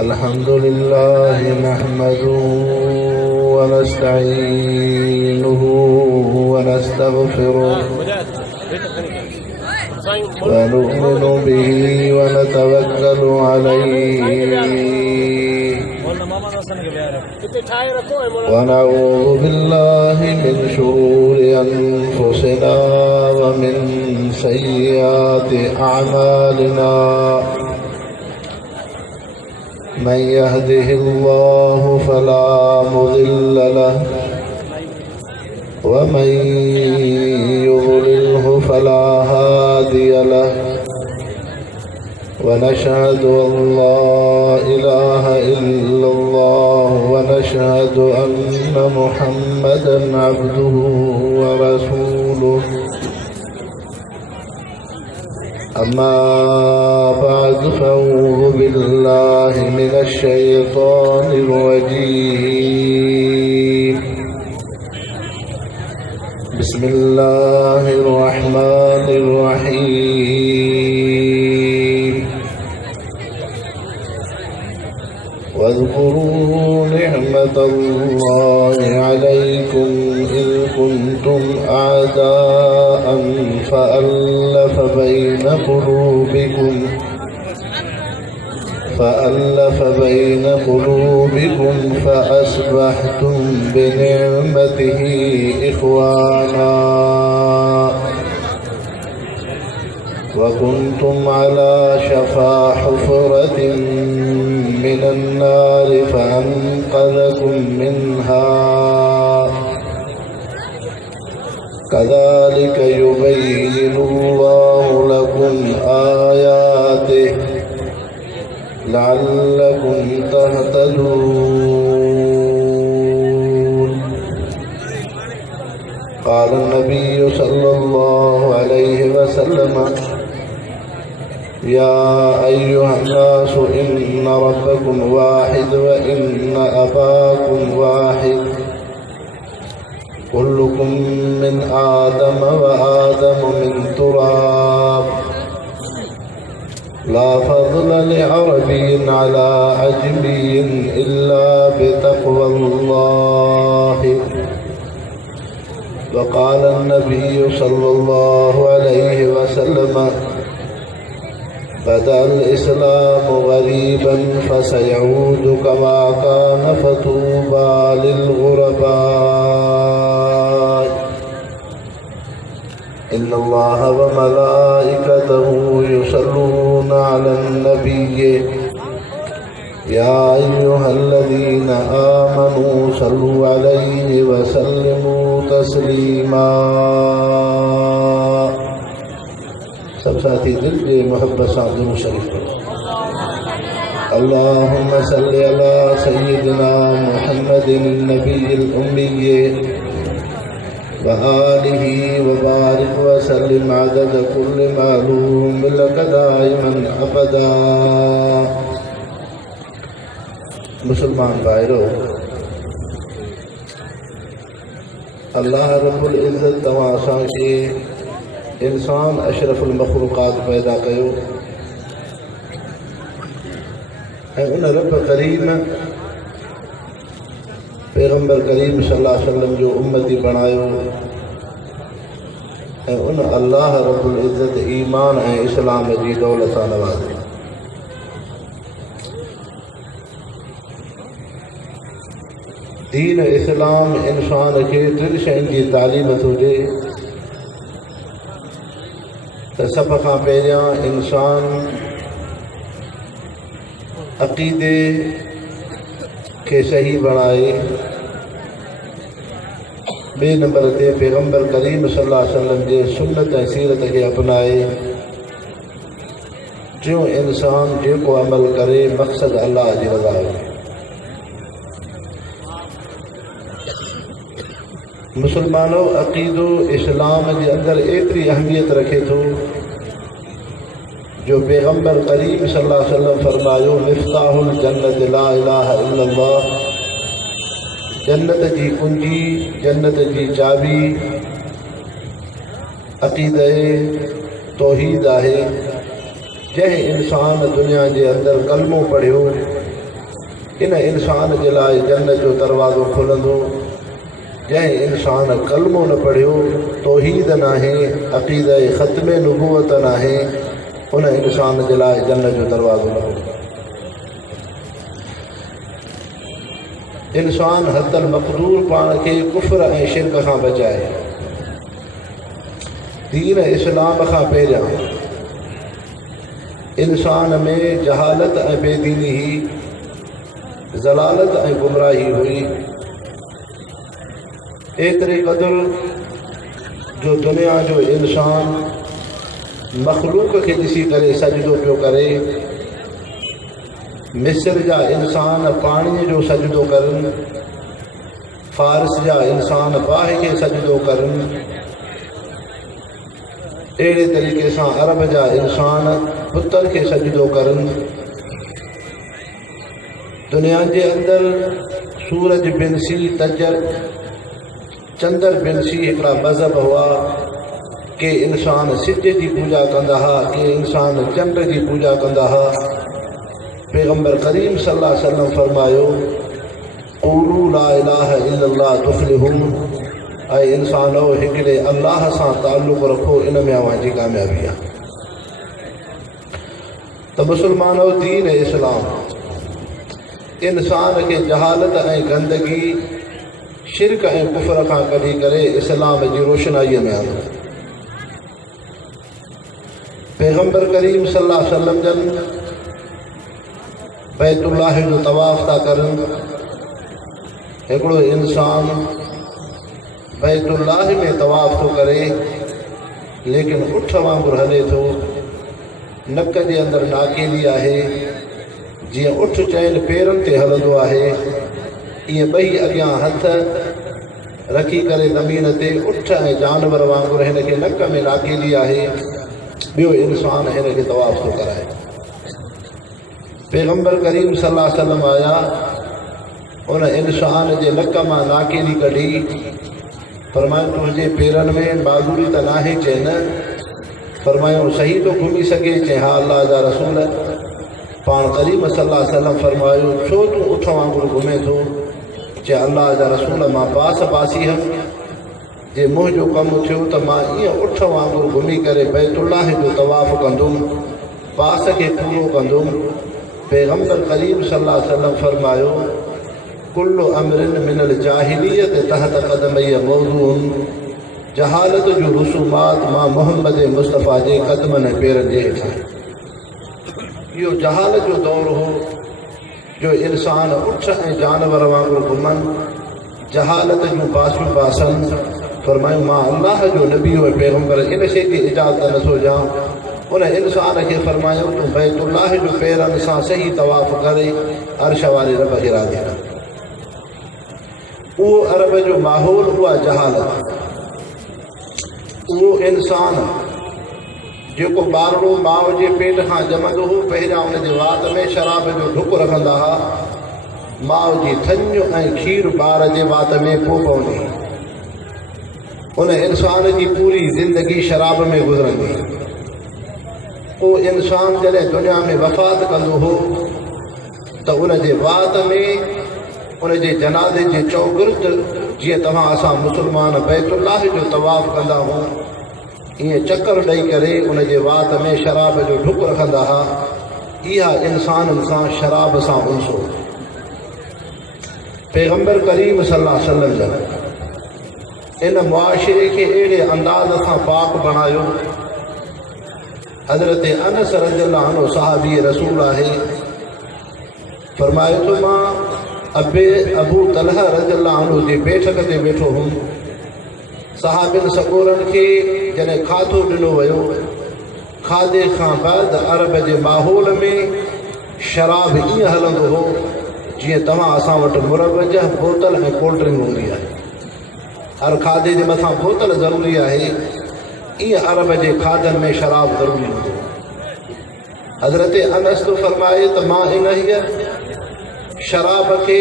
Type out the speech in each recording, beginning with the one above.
अल्हम्दुलिल्लाह नहमदुहु व नस्तईनुहु व नस्तगफिरुह व नु'मिनु बिही व नतवक्कलु अलैहि व नऊज़ु बिल्लाहि मिन शुरूरि अनफुसिना व मिन सय्यिआति अअमालिना मन यहदिहिल्लाहु फला मुदिल्ल लहु व मन युद्लिल्हु फला हादिय लहु व नशहदु अल्ला इलाहा इल्लल्लाह व नशहदु अन्ना मुहम्मदन अब्दुहु व रसूलुहु अम्मा बाद फ़अऊज़ु बिल्लाहि मिनश शैतानिर रजीम बिस्मिल्लाहिर रहमानिर रहीम वज़्कुरू निअमतल्लाहि अलैकुम इज़ कुंतुम अअदाअन फ़अल्लफ़ बैन क़ुलूबिकुम फ़अस्बहतुम बिनिअमतिही इख़वाना व कुंतुम अला शफ़ा हुफ़रतिन मिनन नार फ़अन्क़ज़कुम मिन्हा कज़ालिक युबय्यिनुल्लाहु लकुम आयातिहि लअल्लकुम तहतदून। क़ाल नबिय्यु सल्लल्लाहु अलैहि वसल्लम या अय्युहन्नासु इन्न रब्बकुम वाहिद व इन्न अबाकुम वाहिद कुल्लुकुम मिन आदम व आदम मिन तुराब ला फ़ज़्ल लिअरबिय्यिन अला अजमिय्यिन इल्ला बितक़वल्लाह। व क़ाल नबिय्यु सल्लल्लाहु अलैहि वसल्लम बदअल इस्लामु ग़रीबन फसयऊदु कमा कान फ़तूबा लिलग़ुरबा। इन्नल्लाह व मलाइकतहु युसल्लूना अलन नबिय्य या अय्युहल्लज़ीना आमनू सल्लू अलैहि व सल्लिमू तस्लीमा। सब साथी दिल के मोहब्बत से दुरूद शरीफ पढ़ो। अल्लाहुम्मा सल्लि अला सय्यिदिना मुहम्मदिन नबिय्यिल उम्मिय्य व आलिहि व बारिक व सल्लिम अदद कुल्लि मालूम लक दाइमन अबदा। मुसलमान भाइयों, अल्लाह रब्बुल इज़्ज़त तव्हां असांखे इंसान अशरफुल मखलूक़ात पैदा कयो ऐं उन रब करीम पैगम्बर करीम सल्लल्लाहु अलैहि वसल्लम जो उम्मती बणायो ऐं उन अल्लाह रब्बुल इज़्ज़त ईमान ऐं इस्लाम जी दौलत सां नवाज़ियो। दीन इस्लाम इंसान खे टिनि शयुनि जी तालीम थो ॾिए त सभ खां पहिरियां इंसान अक़ीदे खे सही बणाए, ॿिए नंबर ते पैगम्बर करीम सल्लल्लाहु अलैहि वसल्लम जे सुन्नत ऐं सीरत खे अपनाए, टियों इंसान जेको अमल करे मक़सद अल्लाह जी रज़ा हुजे। मुसलमानों, अक़ीदो इस्लाम जे अंदरि एतिरी अहमियत रखे थो जो पैगम्बर करीम सल्लल्लाहु अलैहि वसल्लम फरमायो मिफ्ताहुल जन्नत ला इलाहा इल्लल्लाह, जन्नत जी कुंजी, जन्नत जी चाबी अक़ीदे तौहीद आहे जंहिं इंसान दुनिया जे अंदरि कलमो पढ़ियो इन इंसान जे लाइ जन्नत जो दरवाज़ो खुलंदो। जंहिं इंसान कलमो न पढ़ियो, तौहीद नाहे, अक़ीदा ख़त्म नबूवत नाहे, उन इंसान जे लाइ जन्नत जो दरवाज़ो न खुलंदो। इंसान हतल मक़दूर पाण खे कुफ़्र ऐं शिरक खां बचाए। दीन इस्लाम खां पहिरियां इंसान में जहालत ऐं बेदीनी ही, ज़लालत ऐं गुमराही हुई। एतिरे क़दुरु जो दुनिया जो इंसान मख़लूक खे ॾिसी करे सजदो पियो करे। मिस्र जा इंसान पाणीअ जो सजदो करनि, फारस जा इंसान बाहि खे सजदो करनि। अहिड़े तरीक़े सां अरब जा इंसान पुत्र खे सजदो करनि। दुनिया जे अंदरि सूरज बिनसी, तजर, चंदर बिनसी हिकिड़ा मज़हब हुआ। के इंसान सिज जी पूजा कंदा हुआ, के इंसान चंड जी पूजा कंदा हुआ। पैगम्बर करीम सल्लल्लाहु अलैहि वसल्लम फरमायो, क़ूलू ला इलाहा इल्लल्लाह तुफ़्लिहू। ऐं इंसानो हिकिड़े अल्लाह सां ताल्लुक़ रखो, इन में अव्हांजी कामयाबी आहे। त मुस्लमानो, दीन इस्लाम इंसान खे जहालत ऐं गंदगी, शिरक ऐं कुफ़र खां कढी करे इस्लाम जी रोशनाईअ में आंदो। पैगम्बर करीम सल्लल्लाहु अलैहि वसल्लम जन बैतुल्लाह जो तवाफ़ था करनि। हिकिड़ो इंसान बैतुल्लाह में तवाफ़ थो करे, लेकिन उठ वांगुरु हले थो। नक जे अंदरि नाकेली आहे। जीअं उठ चइनि पेरनि ते हलंदो आहे, ईअं ॿई अॻियां हथ रखी करे ज़मीन ते उठ ऐं जानवर वांगुरु हिन खे नक में नाकेली आहे। ॿियो इंसान हिन खे तवाफ़ थो कराए। पैगम्बर करीम सल्लल्लाहु अलैहि वसल्लम आया, उन इंसान जे नक मां नाकेली कढी। फरमायो, तुंहिंजे पेरनि में माज़ूरी त नाहे? चए न। फरमायो, सही थो घुमी सघे? चए, हा अल्लाह जा रसूल। पाण करीम सल्लल्लाहु अलैहि वसल्लम फरमायो, छो तूं उठ वांगुरु घुमे थो? चए, अल्लाह जा रसूल, मां पास पासी हुअमि। जे मुंहिंजो कमु थियो त मां ईअं उठ वांगुरु घुमी करे बैतुल्लाह जो तवाफ़ कंदुमि, पास खे पूरो कंदुमि। पैगम्बर करीम सल्लल्लाहु अलैहि वसल्लम फरमायो, कुल्लु अमरिन मिनल जाहिलियत तहत क़दमय मौज़ून। जहालत जो रसूमात मां मोहम्मद मुस्तफ़ा जे क़दमनि ऐं पेरनि जे हेठां। इहो जहालत जो दौरु हो जो इंसान उठ ऐं जानवर वांगुरु घुमनि, जहालत जूं बासियूं बासनि। फरमायूं, मां अल्लाह जो नबी ऐं पैगम्बर इन शइ जी इजाज़त नथो ॾियां। उन इंसान खे फरमायो, तूं बैतुल्लाह जो पेरनि सां सही तवाफ़ करे अर्श वारे रब खे राज़ी कर। उहो अरब जो माहौल, उहा जहालत, उहो इंसान जेको ॿारड़ो माउ जे पेट खां ॼमंदो हो, पहिरियां उन जे वात में शराब जो ढुक रखंदा हुआ। माउ जी थञ ऐं खीर ॿार जे वात में पोइ पवंदी। उन इंसान जी पूरी ज़िंदगी शराब में गुज़रंदी। उहो इंसान जॾहिं दुनिया में वफ़ात कंदो हो त उन जे वात में, उन जे जनाज़े जे चौगिर्द, जीअं तव्हां असां मुस्लमान बैतुल्लाह जो तवाफ़ कंदा हो, ईअं चकर ॾेई करे उन जे वात में शराब जो ढुक रखंदा हुआ। इहा इंसाननि सां शराब सां उनसो। पैगम्बर करीम सल्लल्लाहु अलैहि वसल्लम जन इन मुआशिरे खे अहिड़े अंदाज़ सां पाक बणायो। हज़रत अनस रज़ियल्लाहु अन्हु सहाबी रसूल आहे। फरमाए थो, मां अबू तलहा रज़ियल्लाहु अन्हु जे बैठक ते वेठो हुउमि। सहाबिन सगोरनि खे जॾहिं खाधो ॾिनो वियो, खाधे खां बाद अरब जे माहौल में शराब ईअं हलंदो हो जीअं तव्हां असां वटि मुरवज, बोतल ऐं कोल्ड ड्रिंक हूंदी आहे। हर खाधे जे मथां बोतल ज़रूरी आहे, ईअं अरब जे खाधनि में शराब ज़रूरी हूंदो। हज़रत अनस तो फरमाए त मां इन हीअ शराब खे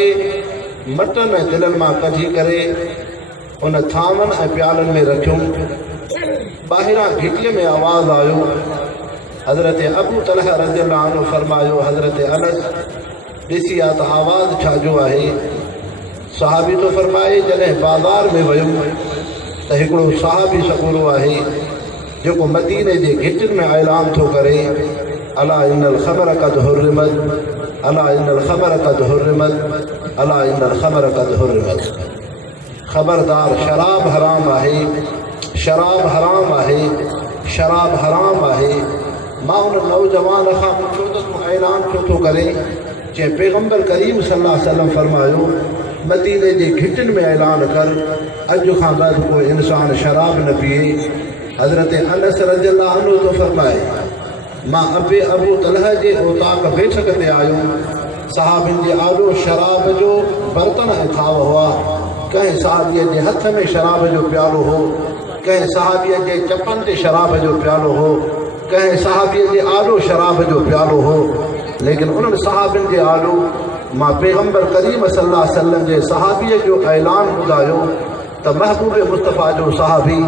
मटनि ऐं दिलनि मां कढी करे उन थामनि ऐं प्यालनि में रखियुमि। ॿाहिरां घिटीअ में आवाज़ आयो हज़रत अबू तलहा रज़ियल्लाहु अन्हु फरमायो हज़रत अनस ॾिसी आहे त आवाज़ छाजो आहे। सहाबी तो फरमाए जॾहिं बाज़ार में वियुमि त हिकिड़ो सहाबी सॻोरो आहे जेको मदीने जे घिटिन में ऐलान थो करे अला इन्नल ख़मर क़द हुर्रिमत, अला इन्नल ख़मर क़द हुर्रिमत, अला इन्नल ख़मर क़द हुर्रिमत। ख़बरदार शराब हराम आहे, शराब हराम आहे, शराब हराम आहे। मां उन नौजवान खां पुछो त तूं ऐलान छो थो करे? चई पैगम्बर करीम सल्लल्लाहु अलैहि वसल्लम फरमायो मदीने जे घिटिन में ऐलान कर अॼु खां बाद कोई इंसान शराब न पिए। हज़रत अनस रज़ियल्लाहु अन्हु तो फरमाए मां अबू तलहा जे ओताक बैठक ते आयो, सहाबिन जे आॾो शराब जो बर्तन ऐं थाव हुआ। कंहिं सहाबीअ जे हथ में शराब जो प्यालो हो, कंहिं सहाबीअ जे चपन ते शराब जो प्यालो हो, कंहिं सहाबीअ जे आॾो शराब जो प्यालो हो। लेकिन उन्हनि सहाबिन जे आॾो मां पैगम्बर करीम सल्लल्लाहु अलैहि वसल्लम जे सहाबीअ जो ऐलान ॿुधायो त महबूब मुस्तफ़ा जो सहाबी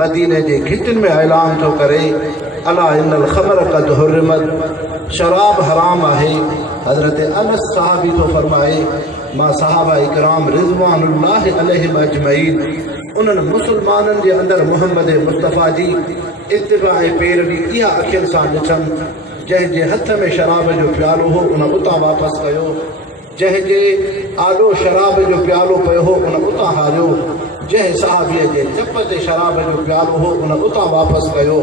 मदीने जे घिटिन में ऐलान थो करे अला इन्नल ख़मर क़द हुर्रिमत, शराब हराम आहे। हज़रत अनस सहाबी तो फरमाए मां सहाबा इकराम रिज़वानुल्लाहि अलैहिम अजमईन उन्हनि मुसलमाननि जे अंदरि मुहम्मद मुस्तफ़ा जी इत्तिबा ऐं पैरवी इहा अखियुनि सां ॾिठमि। जंहिंजे हथ में शराब जो प्यालो हो उन उतां वापसि कयो, जंहिंजे आॾो शराब जो प्यालो पियो हो उन उतां हारियो, जंहिं सहाबीअ जे चप ते शराब जो प्यालो हो उन उतां वापसि कयो।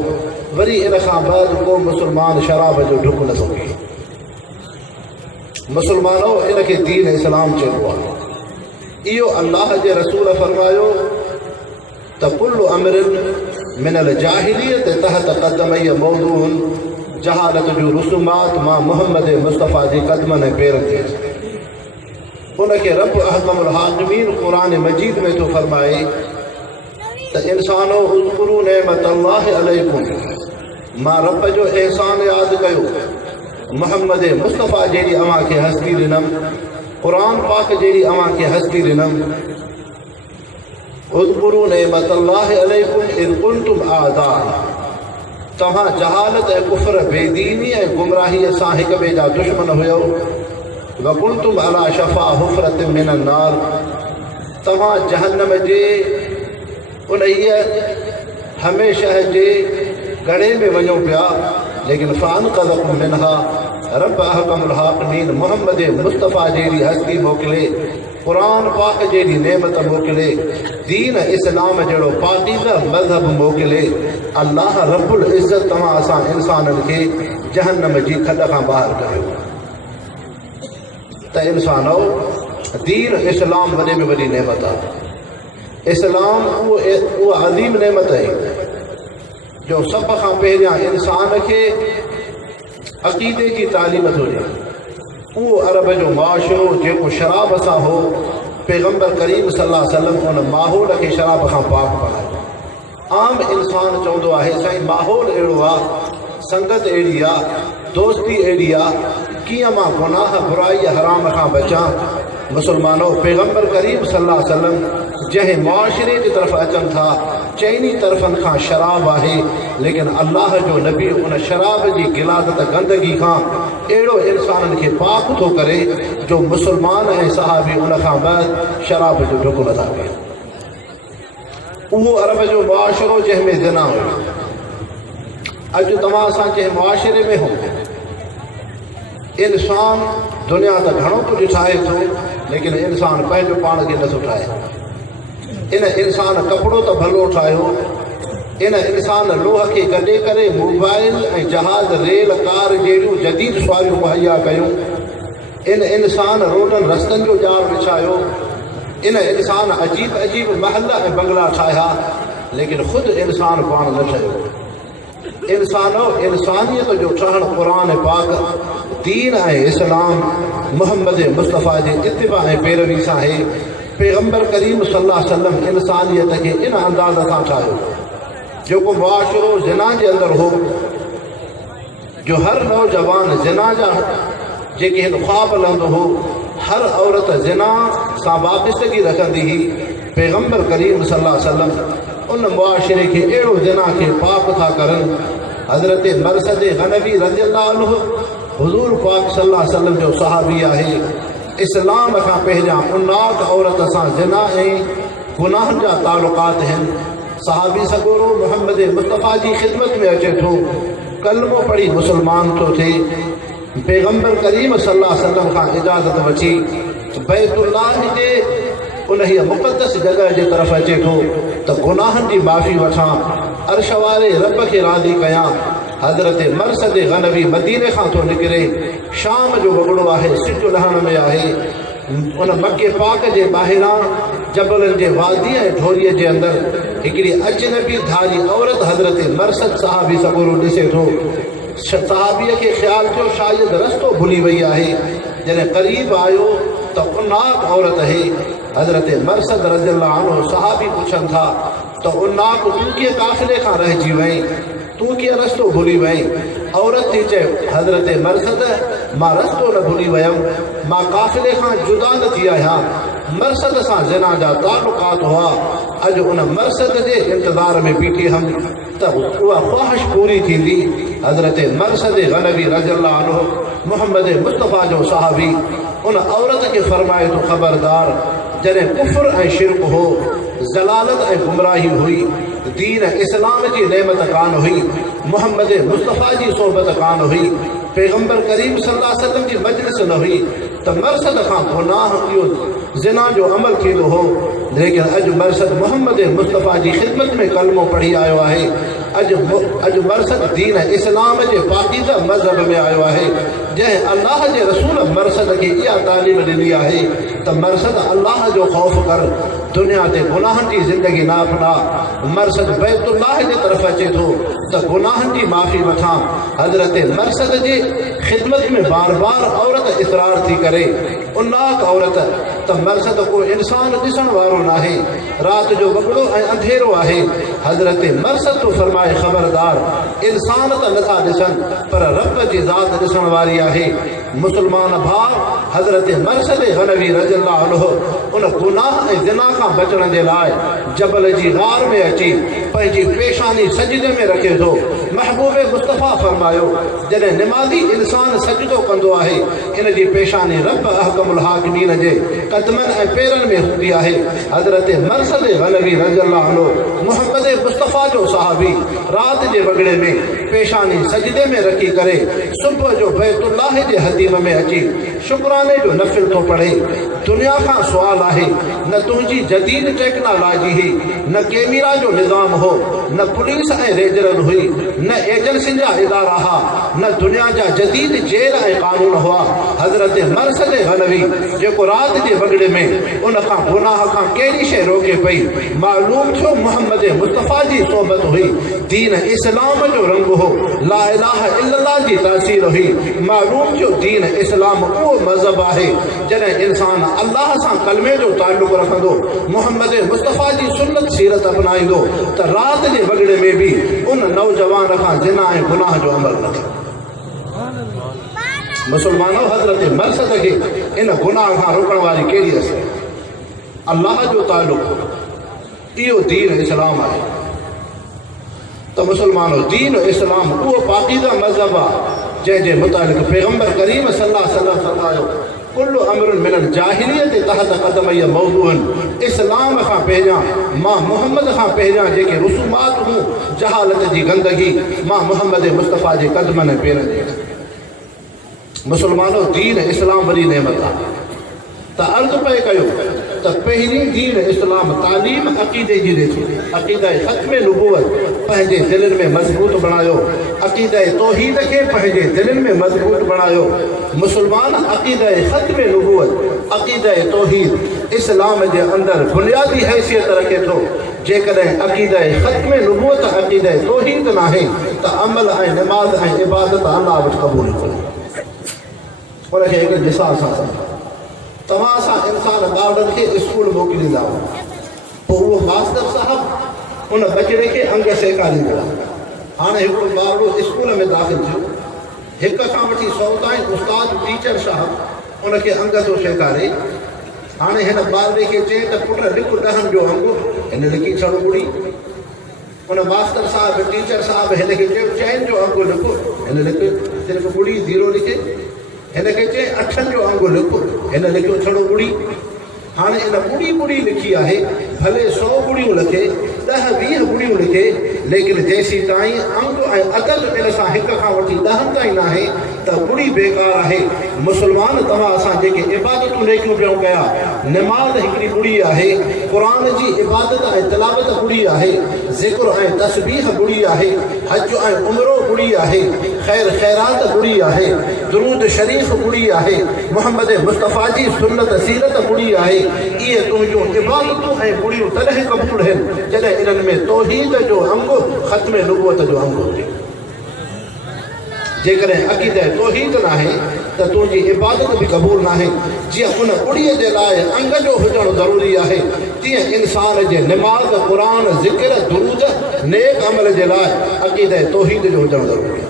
वरी इन खां बाद को मुसलमान शराब जो ढुक नथो पिए। मुसलमानो इन खे दीन इस्लाम चइबो आहे। इहो अल्लाह जे रसूल फरमायो त कुल्लु अमरिन मिनल जाहिलियत तहत क़दमय मौदून, जहालत जो रुसूमात मां मुहम्मद मुस्तफ़ा जे क़दमनि ऐं पेरनि ते। उनखे रब अहकमुल हाकिमीन क़ुरान मजीद में तो फरमाए त इंसानो उज़कुरू नेमतल्लाहि अलैकुम, मां रब जो एहसान यादि कयो। मुहम्मद मुस्तफ़ा जहिड़ी अव्हां खे हस्ती ॾिनमि, क़ुरान पाक जहिड़ी अव्हां खे हस्ती ॾिनमि। उज़कुरू नेमतल्लाहि अलैकुम इज़ कुंतुम आदा, तव्हां जहालत ऐं कुफ्र बेदीनी ऐं गुमराहीअ सां हिक ॿिए जा दुश्मन हुयो। वकुंतुम अला शफ़ा हुफ़रत मिनन नार, तव्हां जहन्नम जे उन्हीअ हमेशह जे गड़े में वञो पिया। लेकिन फ़ानक़ज़कुम मिनहा, रब अहकमुल हाकिमीन मुहम्मद मुस्तफ़ा जहिड़ी हस्ती मोकिले, क़ुरान पाक जहिड़ी नेमत मोकिले, दीन इस्लाम जहिड़ो पाकीज़ा मज़हब मोकिले। अल्लाह रब्बुल इज़्ज़त तव्हां असां इंसाननि खे जहन्नम जी खॾ खां ॿाहिरि कयो। त इंसानो दीन इस्लाम वॾे में वॾी नेमत आहे। इस्लाम उहो अज़ीम नेमत आहे जो सभ खां पहिरियां इंसान खे अक़ीदे जी तालीम थो ॾिए। उहो अरब जो मुआशिरो जेको शराब सां हो, पैगम्बर करीम सल्लल्लाहु अलैहि वसल्लम उन माहौल खे शराब खां पाक बणायो। आम इंसान चवंदो आहे साईं माहौल अहिड़ो आहे, संगत अहिड़ी आहे, दोस्ती अहिड़ी आहे, कीअं मां गुनाह बुराई हराम खां बचां। मुसलमानो पैगम्बर करीम सल्लल्लाहु अलैहि वसल्लम जंहिं मुआशिरे जी तरफ़ अचनि था चइनी तरफ़नि खां शराब आहे, लेकिन अल्लाह जो नबी उन शराब जी गिलादत गंदगी खां अहिड़ो इंसाननि खे पाक थो करे जो मुसलमान ऐं सहाबी उन खां बाद शराब जो ढुक नथा कनि। उहो अरब जो मुआशिरो जंहिंमें ज़िना हुयो। अॼु तव्हां असां जंहिं मुआशिरे में हो, इंसान दुनिया त घणो कुझु ठाहे थो, लेकिन इंसान पंहिंजो पाण खे नथो ठाहे। इन इंसान कपिड़ो त भलो ठाहियो, इन इंसान लोह खे गॾे करे मोबाइल ऐं जहाज़ रेल कार जहिड़ियूं जदीद सवारियूं मुहैया कयूं। इन इंसान रोडनि रस्तनि जो ॼाण विछायो। इन इंसान अजीब अजीब महल ऐं बंगला ठाहिया, लेकिन ख़ुदि इंसान पाण न ठहियो। इंसानो इंसानियत जो ठहणु क़ुरान पाक, दीन ऐं इस्लाम मुहम्मद मुस्तफ़ा जी इत्तिबा ऐं पैरवी सां आहे। पैगम्बर करीम सल्लल्लाहु अलैहि वसल्लम इंसानियत खे इन अंदाज़ सां ठाहियो जेको मुआशिरो ज़िना जे अंदरि हो, जो हर नौजवान ज़िना जा जेके हिन ख़्वाब लहंदो हो, हर औरत ज़िना सां वाबस्तगी रखंदी हुई। पैगम्बर करीम सल्लल्लाहु अलैहि वसल्लम उन मुआशिरे खे अहिड़ो ज़िना खे पाक था करनि हज़रत मरसद गनवी रज़ियल्लाहु अन्हु हुज़ूर पाक सल्लल्लाहु अलैहि वसल्लम जो सहाबी आहे। इस्लाम खां पहिरियां उन्नाक औरत सां ज़िना ऐं गुनाह जा तालुकात आहिनि। सहाबी सगोरो मोहम्मद मुस्तफ़ा जी ख़िदमत में अचे थो, कलमो पढ़ी मुसलमान थो थिए, पैगम्बर करीम सल्लल्लाहु अलैहि वसल्लम खां इजाज़त वठी बैतुल्लाह जे उन मुक़द्दस जगह जे तरफ़ अचे थो त गुनाहनि जी माफ़ी वठां, अर्श वारे रब खे राज़ी कयां। हज़रत मरसद गनवी मदीने खां थो निकिरे, शाम जो वॻड़ो आहे, सिज लहण में आहे। उन मके पाक जे ॿाहिरां जबलनि जे वादी ऐं ढोरीअ जे अंदरि हिकिड़ी अजनबी धारी औरत हज़रत मरसद सहाबी सगोरो ॾिसे थो। सहाबीअ खे ख़्यालु थियो शायदि रस्तो भुली वई आहे। जॾहिं क़रीब आयो त उन्नाक औरत आहे। हज़रत मरसद रज़ियल्लाहु अन्हु सहाबी पुछनि था त उन्नाक तूं कीअं काफ़िले खां रहिजी वहीं, तूं कीअं रस्तो भुली वहीं? औरत थी चए हज़रत मरसद मां रस्तो न भुली वियमि, मां काफ़िले खां जुदा न थी आहियां, मरसद सां ज़िना जा तालुकात हुआ। अॼु उन मरसद जे इंतज़ार में बीठी हुअमि त उहा ख़्वाहिश पूरी थींदी। हज़रत मरसद गनवी रज़ियल्लाहु अन्हु मोहम्मद मुस्तफ़ा जो सहाबी उन औरत खे फरमाए थो, ख़बरदार, जॾहिं कुफ्र ऐं शिरक हो, ज़लालत ऐं गुमराही हुई, दीन इस्लाम जी नेमत कान हुई, मोहम्मद मुस्तफ़ा जी सोबत कान हुई, पैगम्बर करीम सल्लल्लाहु अलैहि वसल्लम जी मजलिस न हुई, त मरसद खां गुनाह इहो ज़िना जो अमल थींदो हो। लेकिन अॼु मरसद मोहम्मद मुस्तफ़ा जी ख़िदमत में कलमो पढ़ी आयो आहे। अॼु मरसद दीन इस्लाम जे पाकीज़ा मज़हब में आयो आहे। जंहिं अल्लाह जे रसूल मरसद खे इहा तालीम ॾिनी आहे त मरसद अल्लाह जो ख़ौफ़ कर, दुनिया ते गुनाहनि जी ज़िंदगी न अपना। मरसद बैतुल्लाह जे तरफ़ अचे थो त गुनाहनि जी माफ़ी वठां। हज़रत मरसद जी ख़िदमत में बार बार औरत इसरार थी करे, उन्नाक औरत त मरसद को इंसान ॾिसण वारो न आहे, राति जो वॻड़ो ऐं अंधेरो आहे। हज़रत मरसद तो फरमाए, ख़बरदार, इंसान त नथा ॾिसनि पर रब जी ज़ात ॾिसण वारी आहे। मुसलमान भाउ हज़रत मरसद गनवी रज़ियल्लाहु अन्हु उन गुनाह ऐं ज़िना खां बचण जे लाइ जबल जी गार में अची पंहिंजी पेशानी सजदे में रखे थो। महबूब मुस्तफ़ा फरमायो, जॾहिं निमाज़ी इंसान सजदो कंदो आहे, इन जी पेशानी रब अहकमुल हाकिमीन जे कदमनि ऐं पेरनि में हूंदी आहे। हज़रत मरसद गनवी रज़ियल्लाहु अन्हु मोहम्मद मुस्तफ़ा जो सहाबी राति जे वॻड़े में पेशानी सजदे में रखी करे सुबुह जो बैतुल्लाह जे हदीम में अची शुक्राने जो नफ़िल थो पढ़े। दुनिया खां सुवाल आहे, न तुंहिंजी जदीद टेक्नोलॉजी हुई, न कैमरा जो निज़ाम हो, न पुलिस ऐं रेंजरनि हुई, न एजेंसियुनि जा इदारा हुआ, न दुनिया जा जदीद जेल ऐं कानून हुआ। हज़रत मरसद गनवी जेको राति जे वॻड़े में उन खां गुनाह खां कहिड़ी शइ रोके पई, मालूम थियो मोहम्मद मुस्तफ़ा जी सोबत हुई, दीन इस्लाम जो रंग हो, ला इलाहा इल्लल्लाह जी तासीर हुई। मालूम थियो दीन इस्लाम उहो मज़हब आहे जॾहिं इंसान अल्लाह सां कलमे जो ताल्लुक़ रखंदो, मोहम्मद मुस्तफ़ा जी सुन्नत सीरत अपनाईंदो, त राति जे वॻड़े में बि उन नौजवान खां ज़िना ऐं गुनाह जो अमल न करे। मुसलमानों, हज़रत मरसद खे इन गुनाह खां रोकण वारी कहिड़ी असां अल्लाह जो ताल्लुक़, इहो दीन इस्लाम आहे। त मुसलमानों, दीन इस्लाम उहो पाकीज़ा मज़हब आहे जंहिंजे मुतालिक़ पैगम्बर करीम सल्लल्लाहु अलैहि वसल्लम फरमायो, कुल्लु अमरुन मिनल जाहिलियत तहत क़दमय मौज़ूअन। इस्लाम खां पहिरियां, मां मोहम्मद खां पहिरियां जेके रसूमात हूं जहालत जी गंदगी, मां मोहम्मद मुस्तफ़ा जे क़दमनि ऐं पेरनि जे। मुसलमानों, दीन इस्लाम वॾी नेमत आहे। त अर्ज़ु पए कयो त पहिरीं दीन इस्लाम तालीम अक़ीदे जी ॾे थी। अक़ीदा ख़त्म नबूवत पंहिंजे दिलनि में मज़बूत बणायो, अक़ीदा तौहीद खे पंहिंजे दिलनि में मज़बूत बणायो। मुसलमान अक़ीदा ख़त्म नबूवत, अक़ीदा तौहीद इस्लाम जे अंदरि बुनियादी हैसियत रखे थो। जेकॾहिं अक़ीदा ख़त्म नबूवत, अक़ीदा तौहीद न आहे त अमल ऐं नमाज़ ऐं इबादत अल्लाह वटि क़बूल कोन्हे। उनखे हिकु मिसाल सां सम्झो। तव्हां सां इंसान ॿारनि खे स्कूल मोकिलींदा, पोइ उहो मास्टर साहिबु उन बचिड़े खे अंग सेखारींदा। हाणे हिकिड़ो ॿारड़ो स्कूल में दाख़िल थियो, हिक खां वठी 100 ताईं उस्ताद टीचर साहिबु उनखे अंग थो सेखारे। हाणे हिन ॿारड़े खे चए त पुट लिख 10 जो अंग, हिन लिखी 6 ॿुड़ी। उन मास्टर साहब टीचर साहब हिन खे चयो 4 जो अंगु लिखो, हिन लिखियो सिर्फ़ु ॿुड़ी 0 लिखे। हिन खे चई 8 जो अंगु लिखो, हिन लिखियो छड़ो ॿुड़ी। हाणे इन ॿुड़ी लिखी आहे, भले 100 ॿुड़ियूं लिखे, 10-20 ॿुड़ियूं लिखे, लेकिन जेसीं ताईं अंग ऐं अदद इन सां 1 खां वठी 10 ताईं न आहे त ॿुड़ी बेकार आहे। मुस्लमान तव्हां असां जेके इबादतूं नेकियूं पियूं कया, नमाज़ हिकिड़ी ॿुड़ी आहे, क़ुर जी इबादत ऐं तिलावत ॿुड़ी आहे, ज़िक्र ऐं तस्बीह ॿुड़ी आहे, हज ऐं उमरो ॿुड़ी आहे, ख़ैर ख़ैरात ॿुड़ी आहे, दुरूद शरीफ़ ॿुड़ी आहे, मुहम्मद मुस्तफ़ा जी सुन्नत सीरत ॿुड़ी आहे। इहे तुंहिंजूं इबादतूं ऐं ॿुड़ियूं तॾहिं क़बूल आहिनि जॾहिं इन्हनि में तौहीद जो अंगु ख़त्म नबूअत जो अंगु हुजे। जेकॾहिं अक़ीदे तौहीद न आहे त तुंहिंजी इबादत बि क़बूल न आहे। जीअं उन ॿुड़ीअ जे लाइ अंग जो हुजणु ज़रूरी आहे, तीअं इंसान जे निमाज़, क़ुर, ज़िक्र, दुरूद, नेक अमल जे लाइ अक़ीदे तौहीद जो हुजणु ज़रूरी आहे।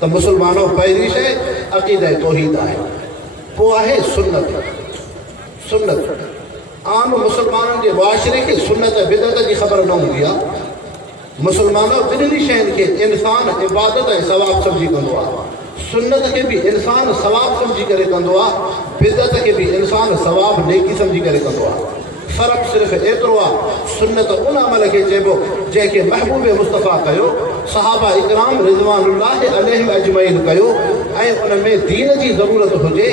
त मुस्लमानो पहिरीं शइ अक़ीदे तौहीद आहे, पोइ आहे सुन्नत। आम मुस्लमाननि जे मुआशिरे खे सुन्नत बिदअत जी ख़बर न हूंदी आहे। मुस्लमानो ॿिन्हिनि शयुनि खे इंसान इबादत ऐं सवाब सम्झी कंदो आहे। सुन्नत खे बि इंसान सवाब सम्झी करे कंदो आहे, बिदअत खे बि इंसान सवाब नेकी सम्झी करे कंदो आहे। फ़र्क़ु सिर्फ़ु एतिरो आहे, सुन्नत उन अमल खे चइबो जंहिंखे महबूब मुस्तफ़ा कयो, सहाबा इकराम रिज़वानुल्लाह अलैहिम अजमईन कयो ऐं उन में दीन जी ज़रूरत हुजे।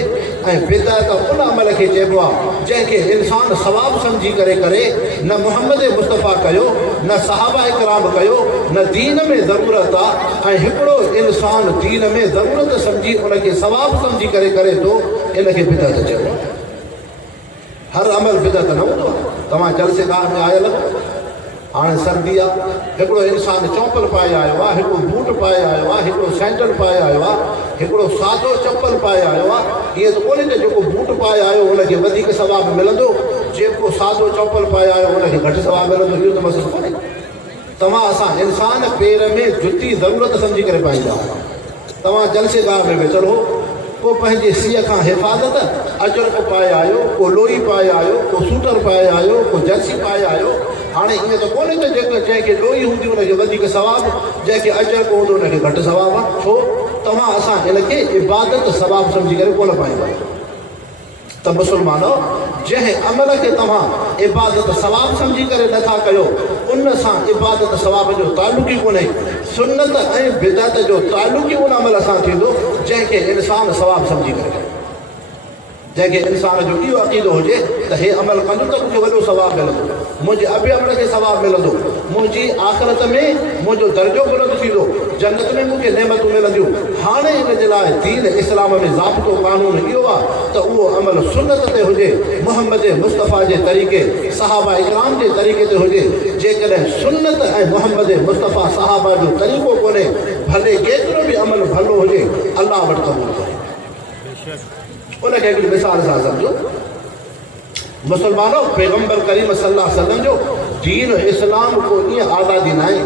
ऐं बिदअत उन अमल खे चइबो आहे जंहिंखे इंसान सवाब सम्झी करे करे, न मुहम्मद मुस्तफ़ा कयो, न सहाबा इकराम कयो, न दीन में ज़रूरत आहे। ऐं हिकिड़ो इंसान दीन में ज़रूरत सम्झी उनखे सवाब सम्झी करे करे थो, इनखे बिदअत चइबो आहे। हर अमल बिदअत न हूंदो आहे। तव्हां जलसेगाह में आयल हाणे सर्दी आहे, हिकिड़ो इंसान चौपल पाए आयो आहे, हिकिड़ो बूट पाए आयो आहे, हिकिड़ो सैंडल पाए आयो आहे, हिकिड़ो सादो चप्पल पाए आयो आहे। ईअं त कोन्हे त जेको बूट पाए आयो उनखे वधीक सवाबु मिलंदो, जेको सादो चप्पल पाए आयो उनखे घटि सवाबु मिलंदो, इहो त मसइलो कोन्हे। तव्हां असां इंसान पेर में जुती ज़रूरत सम्झी करे पाईंदा आहियूं। तव्हां जलसेगाह में वेठल हो, को पंहिंजे सीअ खां हिफ़ाज़त अजरक पाए आयो, को लोई पाए आयो, को सूटर पाए आयो, को जर्सी पाए आयो। हाणे ईअं त कोन्हे त जेको जंहिंखे लोई हूंदी उनखे वधीक सवाबु, जंहिंखे अजरक हूंदो उनखे घटि सवाबु आहे। छो? तव्हां असां इनखे इबादत सवाबु सम्झी करे कोन पाईंदा। त मुस्लमानो, जंहिं अमल खे तव्हां इबादत सवाबु सम्झी करे नथा कयो, उन सां इबादत सवाब जो तालुक़ ई कोन्हे। सुन्नत ऐं बिदअत जो तालुक़ ई उन अमल सां थींदो जंहिंखे इंसान सवाबु सम्झी करे। जंहिंखे इंसान जो इहो अक़ीदो हुजे त हे अमल कंदो त मूंखे वॾो सवाबु मिलंदो, मुंहिंजे अॿे अमल खे सवाबु मिलंदो, मुंहिंजी आख़िरत में मुंहिंजो दर्जो बुलंद थींदो, जन्नत में मूंखे नेमतूं मिलंदियूं। हाणे इन जे लाइ दीन इस्लाम में ज़ाब्तो क़ानून इहो आहे त उहो अमल सुन्नत ते हुजे, मुहम्मद मुस्तफ़ा जे तरीक़े, सहाबा इकराम जे तरीक़े ते हुजे। जेकॾहिं सुन्नत ऐं मुहम्मद मुस्तफ़ा सहाबा जो तरीक़ो कोन्हे, भले केतिरो बि अमल भलो हुजे, अलाह वटि क़बूल कोन्हे। उनखे हिकिड़ी मिसाल सां सम्झो। मुस्लमानो, पैगम्बर करीम सल्लल्लाहु अलैहि वसल्लम जो दीन इस्लाम को ईअं आज़ादी न आहे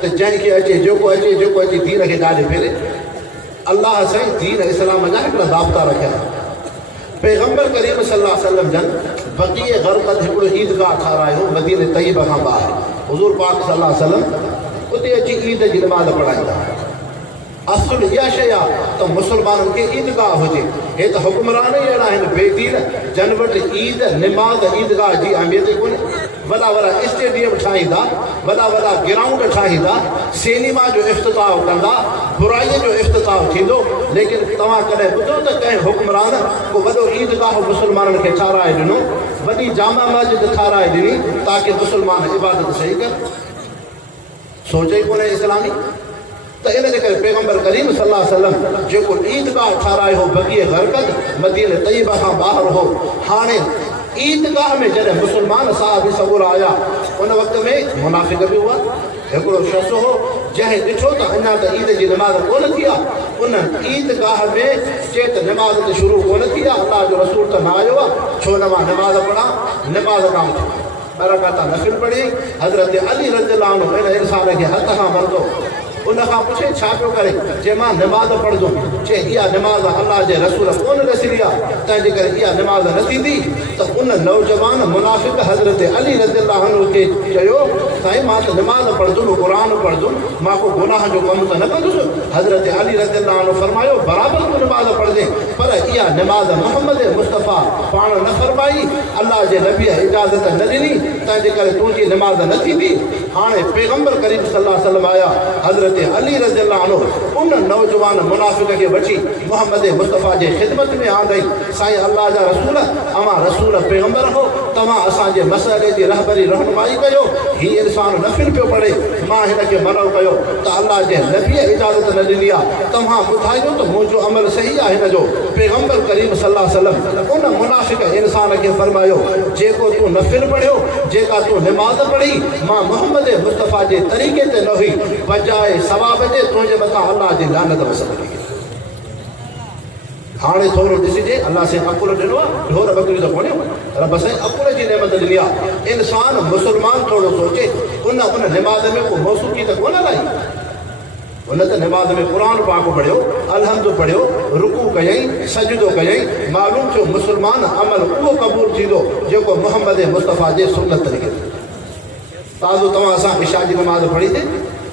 त जंहिंखे अचे जेको अचे दीन खे ॾाढे फेरे। अलाह साईं दीन इस्लाम जा हिकिड़ा ज़ाब्ता रखिया। पैगम्बर करीम सल्लल्लाहु अलैहि वसल्लम जन बक़ीअ ग़रक़द हिकिड़ो ईदगाह ठारायो मदीने तैयबा खां ॿाहिरि। हुज़ूर पाक सल्लल्लाहु अलैहि वसल्लम उते अची ईद जी नमाज़ पढ़ाईंदा। असुल इहा शइ आहे त मुस्लमाननि खे ईदगाह हुजे। हे त हुक्मरान ई अहिड़ा आहिनि बेदीन, जन वटि ईद निमाज़ ईदगाह जी अहमियत ई कोन्हे। वॾा वॾा स्टेडियम ठाहींदा, वॾा वॾा ग्राउंड ठाहींदा, सिनेमा जो इफ़्तिताह कंदा, बुराईअ जो इफ़्तिताह थींदो, लेकिन तव्हां कॾहिं ॿुधो त कंहिं हुक्मरान को वॾो ईदगाह मुस्लमाननि खे ठाराए ॾिनो, वॾी जामा मस्जिद ठाराए ॾिनी ताकी मुस्लमान इबादत सही कनि? सोच ई कोन्हे इस्लामी। त इन जे करे पैगम्बर करीम सल्लल्लाहु अलैहि वसल्लम जेको ईदगाह ठारायो हो बक़ीअ ग़रक़द मदीने तैयबा खां ॿाहिरि हो, हाणे ईदगाह में जॾहिं मुस्लमान साहब सबूर आया, उन वक़्त में मुनाफ़िक़ बि हुआ। हिकिड़ो शख़्स हो जंहिं ॾिठो त अञा त ईद जी नमाज़ कोन थी आहे, उन ईदगाह में चए त नमाज़ त शुरू कोन थी आहे, अलाह जो रसूल त न आयो आहे, छो न मां नमाज़ पढ़ां? नमाज़ कान थी। ॿ रकात नफ़िल पढ़ी, हज़रत अली रज़ियल्लाहु अन्हु इन इंसान खे हथ खां मरदो उन खां पुछे छा पियो करे, जे मां निमाज़ पढ़ंदुमि, चे इहा निमाज़ अलाह जे रसूल कोन रसीली आहे, तंहिंजे करे इहा निमाज़ न थींदी। त उन नौजवान मुनाफ़िक़ हज़रत अली रज़ियल्लाहु अन्हु खे चयो, साईं मां त निमाज़ पढ़ंदुमि, क़ुरान पढ़ंदुमि, मां को गुनाह जो कमु त न कंदुसि। हज़रत अली रज़ियल्लाहु अन्हु फरमायो, बराबरि तूं निमाज़ पढ़जे, पर इहा निमाज़ मुहम्मद मुस्तफ़ा पाण न फरमाई, अलाह जे नबीअ इजाज़त न ॾिनी, तंहिंजे करे तुंहिंजी निमाज़ न थींदी। हाणे पैगंबर करीम सल्लल्लाहु अलैहि वसल्लम आया, हज़रत अली रज़ियल्लाहु अन्हु उन नौजवान मुनाफ़िक़ खे वठी मुहम्मद मुस्तफ़ा जे ख़िदमत में आंदई। साईं अलाह जा रसूल, अवां रसूल पैगंबर हो, तव्हां असांजे मसइले जी रहबरी रहनुमाई कयो। हीउ इंसान नफ़िल पियो पढ़े, मां हिन खे मनो कयो त अलाह जे नबीअ इजाज़त न ॾिनी आहे, तव्हां ॿुधायो त मुंहिंजो अमल सही आहे हिन जो। पैगंबर करीम सल्लल्लाहु अलैहि वसल्लम उन मुनाफ़िक़ इंसान खे फरमायो, जेको तूं नफ़िल पढ़ियो, जेका तूं निमाज़ पढ़ी, मां मुहम्मद मुस्तफ़ा जे तरीक़े ते न हुई, बजाए सवाब जे तुंहिंजे मथां अलाह जी लानत वसंदी। हाणे थोरो ॾिसिजे, अलाह साईं अकुल ॾिनो आहे, ढोर बकरियूं त कोन्हे, रब साईं अकुल जी नेमत ॾिनी आहे। इंसान मुस्लमान थोरो सोचे, उन निमाज़ में को मौसूकी त कोन लाई, उन त निमाज़ में क़ुरान पाक पढ़ियो, अलहम्दु पढ़ियो, रुकू कयईं, सजदो कयईं, मालूम थियो मुस्लमान अमल उहो क़बूल थींदो जेको मुहम्मद मुस्तफ़ा जे सुन्नत तरीक़े ते। ताज़ो तव्हां असां इशा जी नमाज़ पढ़ी थी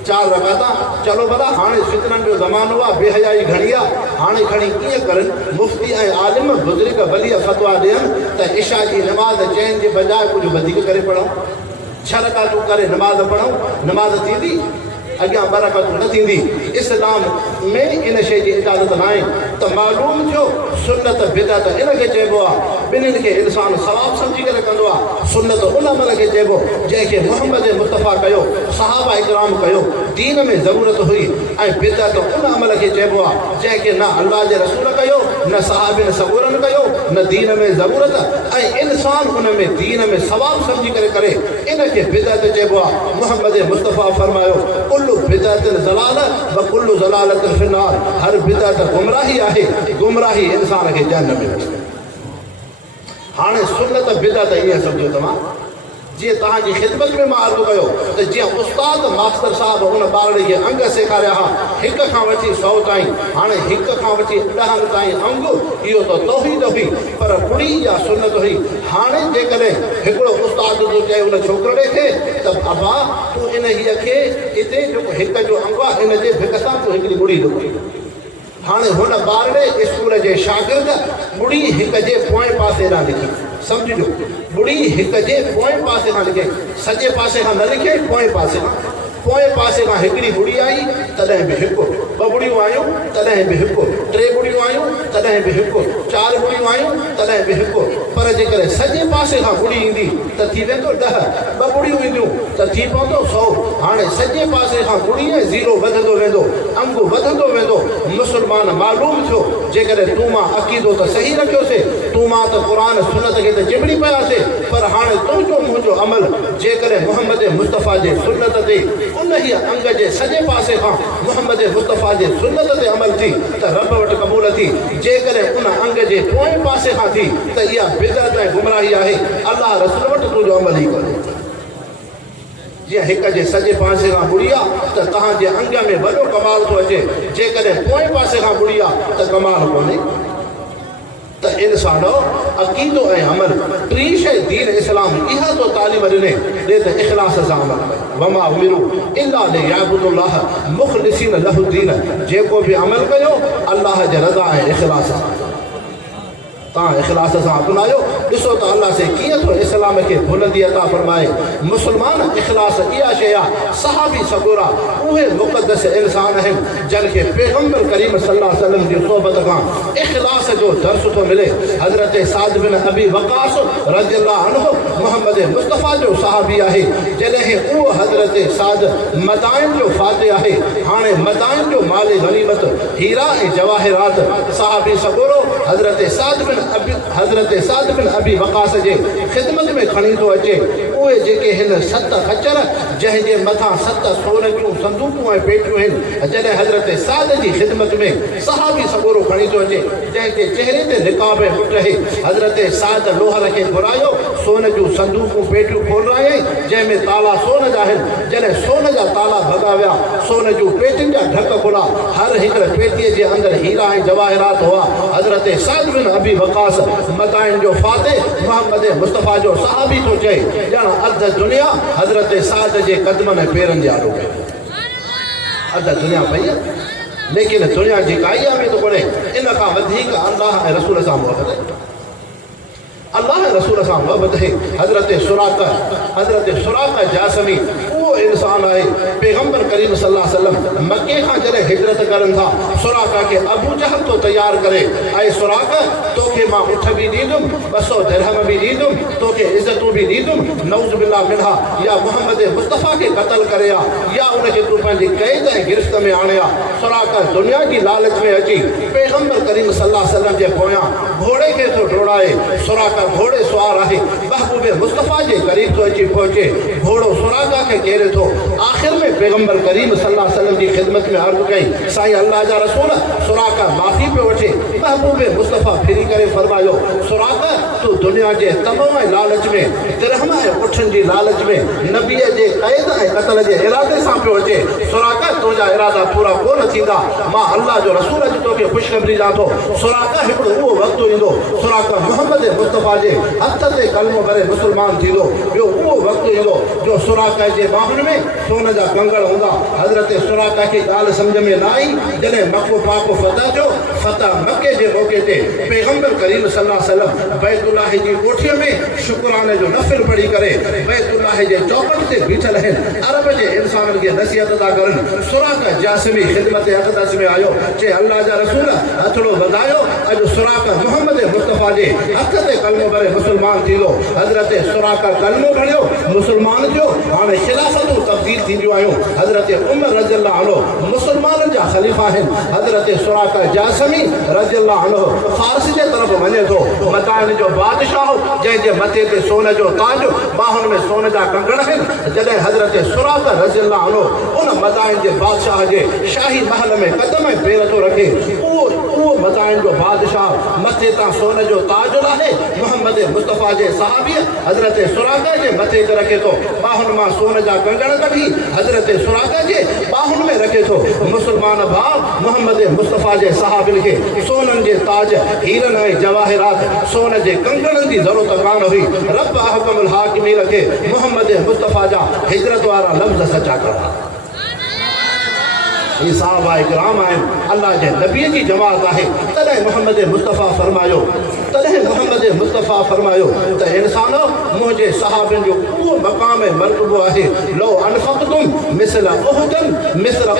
4 रकाता, चलो भला हाणे फितननि जो ज़मानो आहे, बेहयाई घणी आहे, हाणे खणी कीअं करनि मुफ़्ती ऐं आलिम बुज़ुर्ग वलीअ फतवा ॾियनि त इशा जी नमाज़ चइनि जे बजाए कुझु वधीक करे पढ़ूं, 6 रकातूं करे नमाज़ पढ़ूं, नमाज़ थींदी, अॻियां 2 रकातूं न थींदी। इस्लाम में इन शइ जी इजाज़त न आहे। त मालूम थियो सुन्नत बिदअत इनखे चइबो आहे, ॿिन्हिनि खे इंसानु सवाबु सम्झी करे कंदो आहे। सुन्नत उन अमल खे चइबो जंहिंखे मुहम्मद मुस्तफ़ा कयो, सहाबा इकराम कयो, दीन में ज़रूरत हुई, ऐं बिदअत उन अमल खे चइबो आहे जंहिंखे न अलाह जे रसूल कयो, न सहाबिन सबूरनि कयो, न दीन में ज़रूरत, ऐं इंसान उन में दीन में सवाबु सम्झी करे करे, इनखे बिदअत चइबो आहे। मुहम्मद मुस्तफ़ा फरमायो, कुल्लु बिदअतिन ज़लाल व कुल्लु ज़लालतिन फिन्नार, हर बिदअत गुमराही आहे, गुमराही इंसान खे जहन्नम में वठी। हाणे सुन्नत बिदअत ईअं सम्झो तव्हां, जीअं तव्हांजी ख़िदमत में मां अर्ज़ु कयो त जीअं उस्ताद मास्टर साहिब उन ॿारड़े खे अंग सेखारिया हुआ, 1 खां वठी 100 ताईं, हाणे 1 खां वठी 10 ताईं अंग, इहो त तौहीद हुई, पर बुरी या सुन्नत हुई। हाणे जेकॾहिं हिकिड़ो उस्ताद जो चए उन छोकिरे खे त अबा तूं इन हीअ खे हिते जेको 1 जो अंग आहे इन जे भिक सां तूं हिकिड़ी बुड़ी ॾिबो, हाणे हुन ॿारड़े स्कूल जे शागिर्द बुड़ी 1 जे पोएं पासे ॾांहुं लिखी, सम्झिजो, बुड़ी 1 जे पोएं पासे खां लिखे, सॼे पासे खां न लिखे, पोएं पासे खां हिकिड़ी बुड़ी आई तॾहिं बि 1, 2 बुड़ियूं आयूं तॾहिं बि 1, 3 बुड़ियूं आयूं तॾहिं बि 1, 4 बुड़ियूं आयूं तॾहिं बि 1, पर जेकॾहिं सॼे पासे खां बुड़ी ईंदी त थी वेंदो 10, 2 बुड़ियूं ईंदियूं त थी पवंदो 100। हाणे सॼे पासे खां बुड़ी ऐं 0 वधंदो वेंदो, अंग वधंदो वेंदो। मुस्लमान मालूम थियो जेकॾहिं तूं मां अक़ीदो त सही रखियोसीं, तूं मां त क़ुरान सुन्नत खे त चिबड़ी पियासीं, पर हाणे तुंहिंजो मुंहिंजो अमल जेकॾहिं मुहम्मद मुस्तफ़ा जे सुन्नत ते, उन ई अंग जे सॼे पासे खां मुहम्मद मुस्तफ़ा जे सुन्नत ते अमल थी त रब वटि क़बूल थी। जेकॾहिं उन अंग जे पोएं पासे खां थी त इहा बिदअत ऐं गुमराही आहे, अलाह रसूल वटि तुंहिंजो अमल ई कोन्हे। जीअं 1 जे सॼे पासे खां बुड़ी आहे त तव्हांजे अंग में वॾो कमाल थो अचे, जेकॾहिं पोएं पासे खां बुड़ी आहे त कमाल कोन्हे। त इंसानो अक़ीदो ऐं अमल 3 शइ दीन इस्लाम इहा तो तालीम ॾिने ॾे त इख़लास सां अमल कयो। वमा उमिरू इल्ला लियअबुदुल्लाह मुख़लिसीन लहु दीन, जेको बि अमल कयो अलाह जे रज़ा ऐं इख़लास सां, तव्हां इख़लास सां अपनायो। ॾिसो त अलाह से कीअं थो इस्लाम खे बुलंदी अता फरमाए। मुस्लमान इख़लास इहा शइ आहे, सहाबी सगोरा उहे मुक़दस इंसान आहिनि जंहिंखे पैगंबर करीम सल्लल्लाहु अलैहि वसल्लम जी सोबत खां इख़लास जो दर्स थो मिले। हज़रत साद बिन अबी वक़ास रज़ियल्लाहु अन्हु मुहम्मद मुस्तफ़ा जो सहाबी आहे। जॾहिं उहो हज़रत साद मदाइन जो फातिह आहे, हाणे मदाइन जो माल गनीमत हीरा ऐं जवाहिरात सहाबी सगोरो हज़रत साद बिन अबी वक़ास जे ख़िदमत में खणी थो अचे। उहे जेके हिन 7 खच्चर जंहिंजे मथां 7 सोन जूं संदूकूं ऐं पेटियूं आहिनि, जॾहिं हज़रत साद जी ख़िदमत में सहाबी सगोरो खणी थो अचे जंहिंजे चहिरे ते निकाब ऐं पुट आहे, हज़रत साद लोहर खे घुरायो, सोन जूं संदूकूं पेटियूं खोल रहा है जंहिंमें ताला सोन जा आहिनि। जॾहिं सोन जा ताला भॻा विया, सोन जूं पेटियुनि जा ढक खुला, हर हिकिड़े पेटीअ जे अंदरि हीरा ऐं जवाहिरात हुआ। हज़रत साद बिन अबी वक़ास मदाइन जो फाते मोहम्मद मुस्तफ़ा जो सहाबी थो चए, ॼण अध दुनिया हज़रत साद जे क़दमनि ऐं पेरनि जे आॾो कई। अध दुनिया पई आहे, लेकिन दुनिया जी काइया में तो कोन्हे। इन खां वधीक अल्लाह ऐं रसूल सां मुहबत आहे, अल्लाह ऐं रसूल सां मुहबत है। हज़रत सुराका जासमी वो इंसान है, पैगंबर करीम सल्लल्लाहु अलैहि वसल्लम मक्के खां जॾहिं हिजरत करनि था, सुराका के अबू जहल तो तैयार करे, ऐं सुराका तोखे मां उठ भी ॾींदुमि, 200 दिरहम भी ॾींदुमि, तोखे इज़तूं भी ॾींदुमि, नऊज़ बिल्लाह मिन्हा, या मोहम्मद मुस्तफ़ा के क़त्ल करे या उनखे तूं पंहिंजी क़ैद ऐं गिरफ़्त में आणे। सुराका दुनिया की लालच में अची पैगंबर करीम सल्लल्लाहु अलैहि वसल्लम जे पोयां घोड़े खे थो डोड़ाए। सुराका घोड़े सवार आहे, महबूब मुस्तफ़ा जे क़रीब तो अची पहुचे, घोड़ो सुराका के घेरे थो। आखिर में पैगंबर करीम सल्लल्लाहु अलैहि वसल्लम की खिदमत में अर्ज़ कई, साईं अल्लाह जा रसूल, सुराका माफ़ी पे वठे। महबूब मुस्तफ़ा फिरी करे फरमायो, सुराका तू दुनिया के तमाम ऐं लालच में, दिरहम ऐं उठनि जी लालच में नबीअ जे क़ैद ऐं क़त्ल जे इरादे सां पियो अचे। सुराका तुंहिंजा इरादा पूरा कोन थींदा, मां अल्लाह जो रसूल अॼु तोखे ख़ुशख़बरी ॾियां थो। सुराका हिकिड़ो उहो वक़्तु ईंदो, सुराका मोहम्मद मुस्तफ़ा जे हथ ते कलमो भरे मुसलमान थींदो। ॿियो उहो वक़्तु ईंदो जो सुराका जे बाहुनि में सोन जा कंगड़ हूंदा। हज़रत सुराका खे ॻाल्हि सम्झ में न आई, जॾहिं मको पाको फतह थियो, फतह मके जे मौक़े ते पैगंबर करीम सल्लल्लाहु अलैहि वसल्लम बैतुल्लाह जी कोठीअ में शुक्राने जो नफ़िल पढ़ी करे बैतुल्लाह जे चौकट ते बीठल आहिनि, अरब जे इंसाननि खे नसीहत था करनि। सुराका जासमी ख़िदमत अक़दस में आयो, चए अल्लाह जा रसूल हथड़ो वधायो, अॼु सुराका मोहम्मद मुस्तफ़ा जे हथ ते कलमो भरे मुसलमान थींदो। हज़रत सुराका कलमो भरियो, मुसलमान थियो। हाणे खिलाफ़तूं तब्दील थींदियूं आहियूं। हज़रत उमर रज़ियल्लाहु अन्हु मुसलमाननि जा ख़लीफ़ा आहिनि। हज़रत सुराका जासमी रज़ियल्लाहु अन्हु फारस जे तरफ़ वञे थो, मदाइन जो बादशाह जंहिंजे मथे ते सोन जो ताज, बाहुनि में सोन जा कंगड़ आहिनि। जॾहिं हज़रत सुराका रज़ियल्लाहु अन्हु उन मदाइन जे बादशाह जे शाही महल में क़दम ऐं पेर थो रखे, उहो मदाइन जो बादशाह मथे तां सोन जो ताज लाहे मोहम्मद मुस्तफ़ा जे सहाबी हज़रत सुराका जे मथे ते रखे थो। बाहुनि मां सोन जा कंगड़ कढी हज़रत सुराका जे बाहुनि में रखे थो। मुसलमान भाउ मोहम्मद मुस्तफ़ा जे सहाबिन खे सोननि जे ताज, हीरनि ऐं जवाहिरात, सोन जे कंगड़नि जी ज़रूरत कान हुई। रब अहकमुल हाकिमीन खे मोहम्मद मुस्तफ़ा जा हिजरत वारा लफ़्ज़ सचा करा। ये साहबा इकराम आहिनि, अल्लाह जे नबीअ जी जमात आहे। तॾहिं मोहम्मद मुस्तफ़ा फरमायो त इंसानो मुंहिंजे सहाबिन जो उहो मक़ाम ऐं मर्तबो आहे, लो अनफ़क़्तुम मिस्ल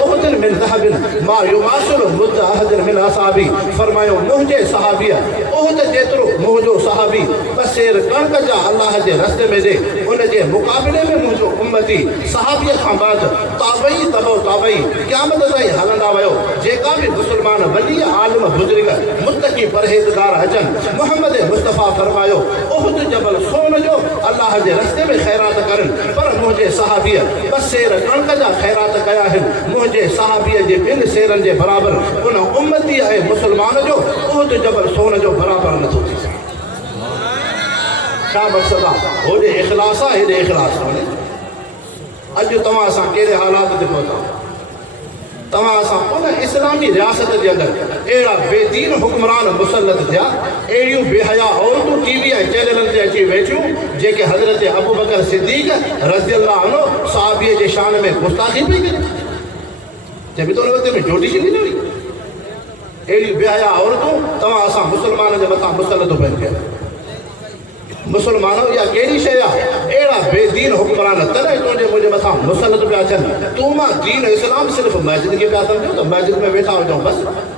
उहदिन मिन ज़हबिन मा युवासिलु मुद्द अहदिन मिन असहाबी। फरमायो मुंहिंजे सहाबीअ उहद जेतिरो मुंहिंजो सहाबी बसेर कणक जा अल्लाह जे रस्ते में ॾे, उन जे मुक़ाबिले में मुंहिंजो उम्मती सहाबीअ खां बाद ताबई तबो ताबई क़यामत ताईं हलंदा वियो। जेका भी मुसलमान वली आलिम बुज़ुर्ग मुत्तकी परहेज़गार अचनि, मोहम्मद मुस्तफ़ा फरमायो उहद जबल सोन जो अल्लाह जे रस्ते में ख़ैरात करनि, पर मुंहिंजे सहाबीअ बस सेर कणक जा ख़ैरात कया आहिनि। मुंहिंजे सहाबीअ जे 2 सेरनि जे बराबरि उन उम्मती ऐं मुसलमान जो उहद जबल सोन जो बराबरि नथो थी सघे। छा मक़सदु आहे? होॾे इख़लास आहे, हेॾे इख़लास कोन्हे। अॼु तव्हां सां कहिड़े हालात ते पहुता, तव्हां सां उन इस्लामी रियासत जे अंदरि अहिड़ा बेदीन हुक्मरान मुसलत थिया, अहिड़ियूं बेहया औरतूं टीवी ऐं चैनलनि ते अची वेठियूं जेके हज़रत अबू बकर सिद्दीक़ रज़ियल्लाहु अन्हु सहाबीअ जे शान में गुस्ताखी पई करे, जंहिंमें तो वक़्त में जोटी छॾी न हुई। अहिड़ियूं बेहया औरतूं तव्हां असां मुसलमाननि जे मथां मुसलत पिया कनि। मुसलमानों या कहिड़ी शइ आहे? अहिड़ा बेदीन हुक्मरान तॾहिं तुंहिंजे मुंहिंजे मथां मुसलत पिया थियनि। तूं मां दीन इस्लाम सिर्फ़ु मस्जिद खे पिया सम्झो त मस्जिद में वेठा हुजूं बसि।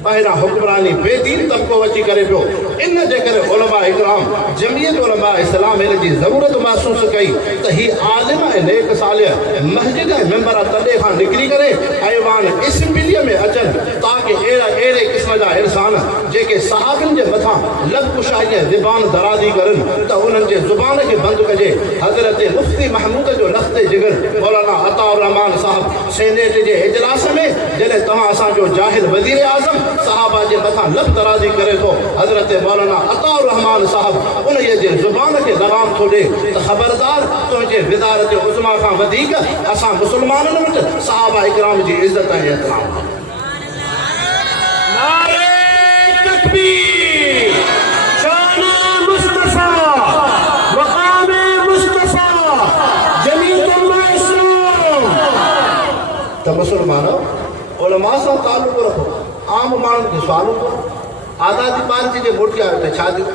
ॿाहिरां हुक्मरानी बेदीन तबिको अची करे पियो। इन जे करे उलमा इकराम जमियत उलमा इस्लाम हिन जी ज़रूरत महसूसु कई त ही आलिम ऐं नेक सालिह मस्जिद ऐं मेंबर तॾे खां निकिरी करे ऐवान इस्बिलीअ में अचनि ताकी अहिड़े क़िस्म जा इंसान जेके सहाबन जे मथा लब कुशाई ज़बान दराज़ी करन त उन्हनि जे ज़ुबान खे बंदि कजे। हज़रत मुफ्ती महमूद जो लख़्ते जिगर मौलाना अताउर रहमान साहब सेनेट जे इजलास में जॾहिं तव्हां असांजो जाहिर वज़ीर आज़म सहाबा जे मथा लब दराज़ी करे थो, हज़रत मौलाना अताउर रहमान साहब उन जे ज़ुबान खे लगाम थो ॾे त ख़बरदार तुंहिंजे विदारत उज़मा खां वधीक असां मुस्लमाननि वटि सहाबा इकराम जी इज़त ऐं एहतराम। त मुसलमानो उलमा सां तालुक़ रखो, आम माण्हुनि खे सुवालूं करो। आज़ादी पार्टी जे मुड़िया त छा थियो?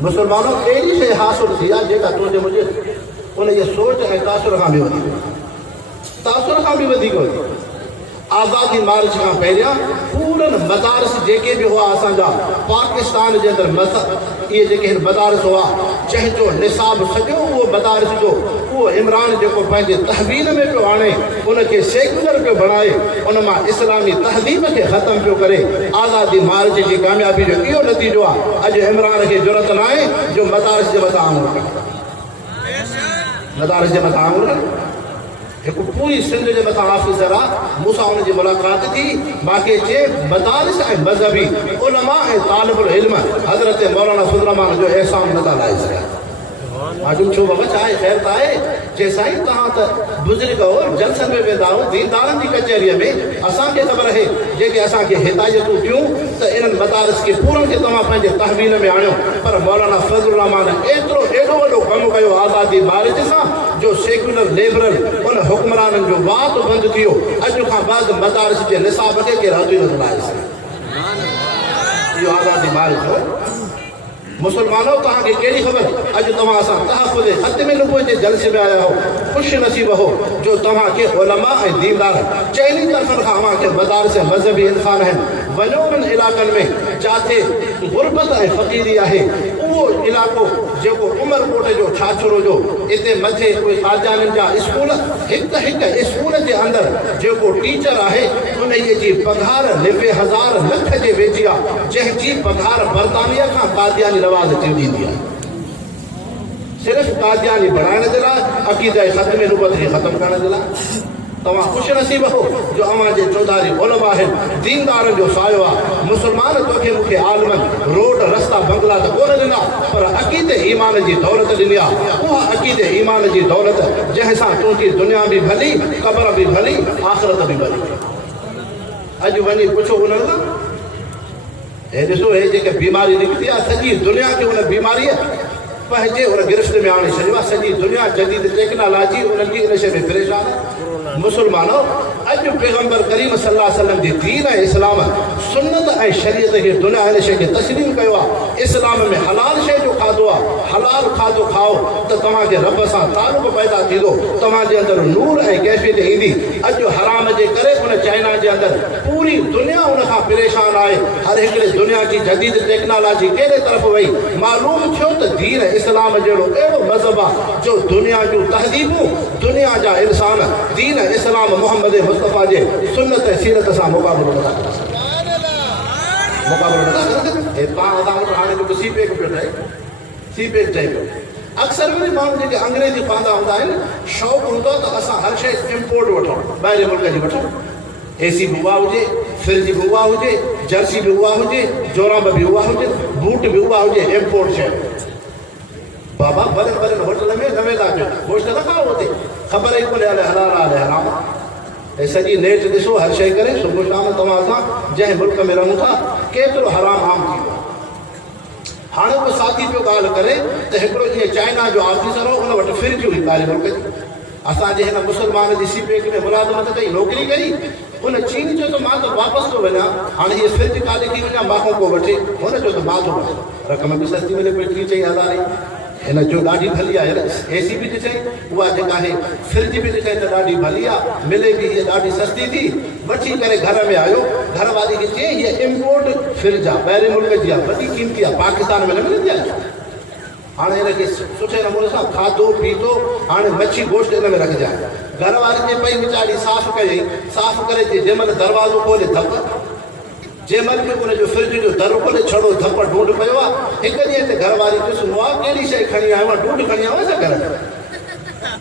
मुसलमानो अहिड़ी शइ हासिलु थी आहे जेका तुंहिंजे मुंहिंजे उन जे सोच ऐं तासुर खां बि वधीक, तासुर खां बि वधीक हुई। आज़ादी मार्च खां पहिरियां पूरनि मदारस जेके बि हुआ असांजा पाकिस्तान जे अंदरि इहे जेके मदारस हुआ जंहिंजो निसाब सॼो उहो मदारस जो उहो इमरान जेको पंहिंजे तहवील में पियो आणे उनखे सेकुलर पियो बणाए, उन मां इस्लामी तहज़ीब खे ख़तमु पियो करे। आज़ादी मार्च जी कामयाबी जो इहो नतीजो आहे अॼु इमरान खे ज़रूरत न आहे जो मदारस जे मथां आङुर रखे, मदारस जे मथां आङुर रखे। हिकु पूरी सिंध जे मथां ऑफिसर आहे, मूंसां हुन जी मुलाक़ात थी, बाक़ी चए मदारिस ऐं मज़हबी उलमा ऐं तालिबुल इल्म हज़रत मौलाना फज़लुर जो एहसान नथा लाहे सघिया। मां छो बाबा छा आहे? ख़ैर त आहे जे साईं तव्हां त बुज़ुर्ग हो, जलसन में वेंदा हो, दीनदारनि जी कचहरीअ में, असांखे ख़बर आहे जेके असांखे हिदायतूं ॾियूं त इन्हनि मदारिस खे पूरनि खे तव्हां पंहिंजे तहवील में आणियो। पर मौलाना फज़लुर एतिरो एॾो वॾो कमु कयो आज़ादी मार्च सां जो सेक्युलर लिबरल उन हुक्मराननि जो वात बंदि थी वियो। अॼु खां बाद मदारिस जे निसाब खे केरु हथ ई नथो लाहे सघे। इहो आज़ादी मार्च हो। मुसलमानो तव्हांखे कहिड़ी ख़बर अॼु तव्हां असां तहफ़ुज़ ख़त्मे नबुवत जे जलसे में आया हो, ख़ुशि नसीब हो जो तव्हांखे उलमा ऐं दीनदार चइनी तरफ़नि खां अव्हांखे मदारिस मज़हबी इंसान आहिनि। वञो ॿिनि इलाइक़नि में जिथे गुरबत ऐं फ़क़ीरी आहे, उहो इलाइक़ो जेको उमरकोट जो छाछरो जो इते मथे उहे कादियाननि जा स्कूल, हिकु हिकु स्कूल जे अंदरि जेको टीचर आहे उन जी पघार 90,000 लख जे वेझी आहे, जंहिंजी पघार बरतानिया खां कादियानी रवाज़ अची ॾींदी आहे। सिर्फ़ु कादियानी बणाइण जे लाइ, अक़ीदा ख़त्मे नबुवत खे ख़तमु करण जे लाइ। तव्हां ख़ुशि नसीब हो जो अव्हां जे चौधारी उलमा आहिनि, दीनदारनि जो सायो आहे। मुसलमान तोखे मूंखे आलमनि रोड रस्ता बंगला त कोन ॾिना, पर अक़ीदे ईमान जी दौलत ॾिनी आहे। उहा अक़ीदे ईमान जी दौलत जंहिंसां तुंहिंजी दुनिया बि भली, क़बर बि भली, आख़िरत बि भली। अॼु वञी पुछो उन्हनि खां, हे ॾिसो हे जेके बीमारी निकिती आहे, सॼी दुनिया खे उन बीमारीअ पंहिंजे उन गिरफ़्त में आणे छॾियो आहे। सॼी दुनिया जदीद टेक्नोलॉजी उन्हनि जी इन शइ में परेशान आहे। मुसलमानो अॼु पैगम्बर करीम सल्लल्लाहु अलैहि वसल्लम जी दीन ऐं इस्लाम सुन्नत ऐं शरीयत खे दुनिया हिन शइ खे तस्लीम कयो आहे। इस्लाम में हलाल शइ जो खाधो आहे, हलाल खाधो खाओ त तव्हांखे रब सां तालुक़ पैदा थींदो, तव्हांजे अंदरि नूर ऐं कैफ़ियत ईंदी। अॼु हराम जे करे उन चाइना जे अंदरि पूरी दुनिया उन खां परेशान आहे। हर हिकिड़े दुनिया जी जदीद टेक्नोलॉजी कहिड़े तरफ़ वई, मालूम थियो त दीन इस्लाम जहिड़ो अहिड़ो मज़हब आहे जो दुनिया जूं तहज़ीबूं, दुनिया जा इंसान दीन इस्लाम मोहम्मद मुस्तफ़ा जे सुन्नत ऐं सीरत सां मुक़ाबिलो नथा करे सघनि। हाणे जेको सीपेक पियो ठहे, सीपेक ठहे पियो। अक्सर वरी माण्हू जेके अंग्रेजी पढ़ंदा हूंदा आहिनि, शौक़ु हूंदो त असां हर शइ इम्पोर्ट वठूं, ॿाहिरि मुल्क जी वठूं। एसी बि उहा हुजे, फ्रिज बि उहा हुजे, जर्सी बि उहा हुजे, जोराब बि उहा हुजे, बूट बि उहा हुजे, इम्पोर्ट शइ। बाबा भले भले होटल में न वेंदा कयो, गोश्त न खाओ हुते, ख़बर ई कोन्हे हले हलाल आहे हराम। ऐं सॼी नेट ॾिसो हर शइ करे सुबुह शाम तव्हां असां जंहिं मुल्क में रहूं था केतिरो हराम आम थी वियो। हाणे उहो साथी पियो ॻाल्हि करे त हिकिड़ो जीअं चाइना जो ऑफिसर हो, उन वटि फ्रिज हुई ॿाहिरि मुल्क जी। असांजे हिन मुस्लमान जी सीपेक में मुलाज़मत कई, नौकिरी कई। उन चीन चयो त मां त वापसि थो वञा, हाणे हीअ फ्रिज काॾे थी वञा, मां को वठे। हुन चयो त मां थो वठां, रक़म बि सस्ती मिले पई, 3-4 हज़ार। हिन जो ॾाढी भली आहे, एसी बि ॾिठई, उहा जेका आहे फ्रिज बि ॾिठई त ॾाढी भली आहे, मिले बि हीअ ॾाढी सस्ती थी। वठी करे घर में आयो, घर वारी खे चई हीअ इम्पोर्ट फ्रिज आहे, ॿाहिरि मुल्क जी आहे, वॾी क़ीमती आहे, पाकिस्तान में न मिलंदी आहे। हाणे हिनखे सुठे नमूने सां खाधो पीतो, हाणे मच्छी गोश्त हिन में रखजांइ। घर वारी जे पई वीचारी साफ़ कयईं, साफ़ करे जंहिं महिल दरवाज़ो खोले धप जंहिं महिल बि उनजो फ्रिज जो दर खोले छड़ो धप ढूंढ पियो आहे। हिकु ॾींहं ते घरवारी ॾिसंदो आहे कहिड़ी शइ खणी आयो आहे, ढूंढ खणी आयो आहे छा घर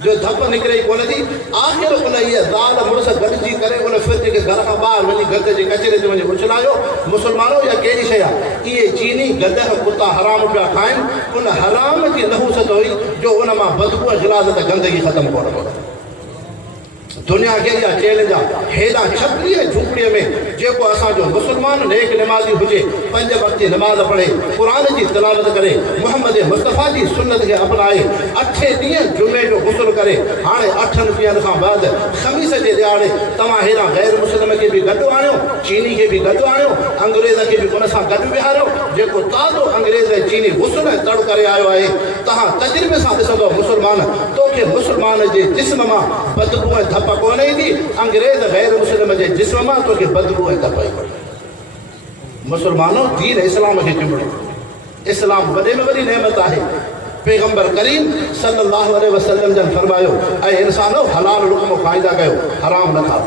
जो धप निकिरे ई कोन थी। आख़िर उन इहा ज़ाल मुड़ुस गॾिजी करे उन फ्रिज खे घर खां ॿाहिरि वञी गद जे कचिरे ते वञी उछलायो। मुस्लमानो इहा कहिड़ी शइ आहे? इहे चीनी गदह कुता हराम पिया खाइनि। उन हराम जी नहूसत हुई जो उन मां बदबू गिलास त गंदगी ख़तमु कोन पई। दुनिया खे इहा चैलेंज आहे। हेॾा छटीह झूपड़ीअ में जेको असांजो मुस्लमान नेक निमाज़ी हुजे, 5 वक़्त जी नमाज़ पढ़े, क़ुर जी तिलावत करे, मोहम्मद मुस्तफ़ा जी सुन्नत खे अपनाए, 8 ॾींहं जुमे जो गुस्ल करे, हाणे 8 ॾींहंनि खां बाद ख़मीस जे ॾियारे तव्हां हेॾा गैर मुस्लिम खे बि गॾु आणियो, चीनी खे बि गॾु आणियो, अंग्रेज़ खे बि उन सां गॾु विहारियो। जेको ताज़ो अंग्रेज़ चीनी गुस्ल ऐं तड़ करे आयो आहे, तव्हां तजुर्बे सां ॾिसंदो मुस्लमान तोखे मुस्लमान जे जिस्म मां बदबू ऐं धप कोन ईंदी। अंग्रेज़ गैर मुस्लिम जे जिस्म मां तोखे बदबू ऐं धप ईंदी। मुस्लमानो दीन इस्लाम खे चुमड़ो। इस्लाम वॾे में वॾी नेमत आहे। पैगंबर करीम सल्लल्लाहु अलैहि वसल्लम जन फरमायो, ऐं इंसानो हलाल लुक़्मो खाईंदा कयो, हराम न खाओ।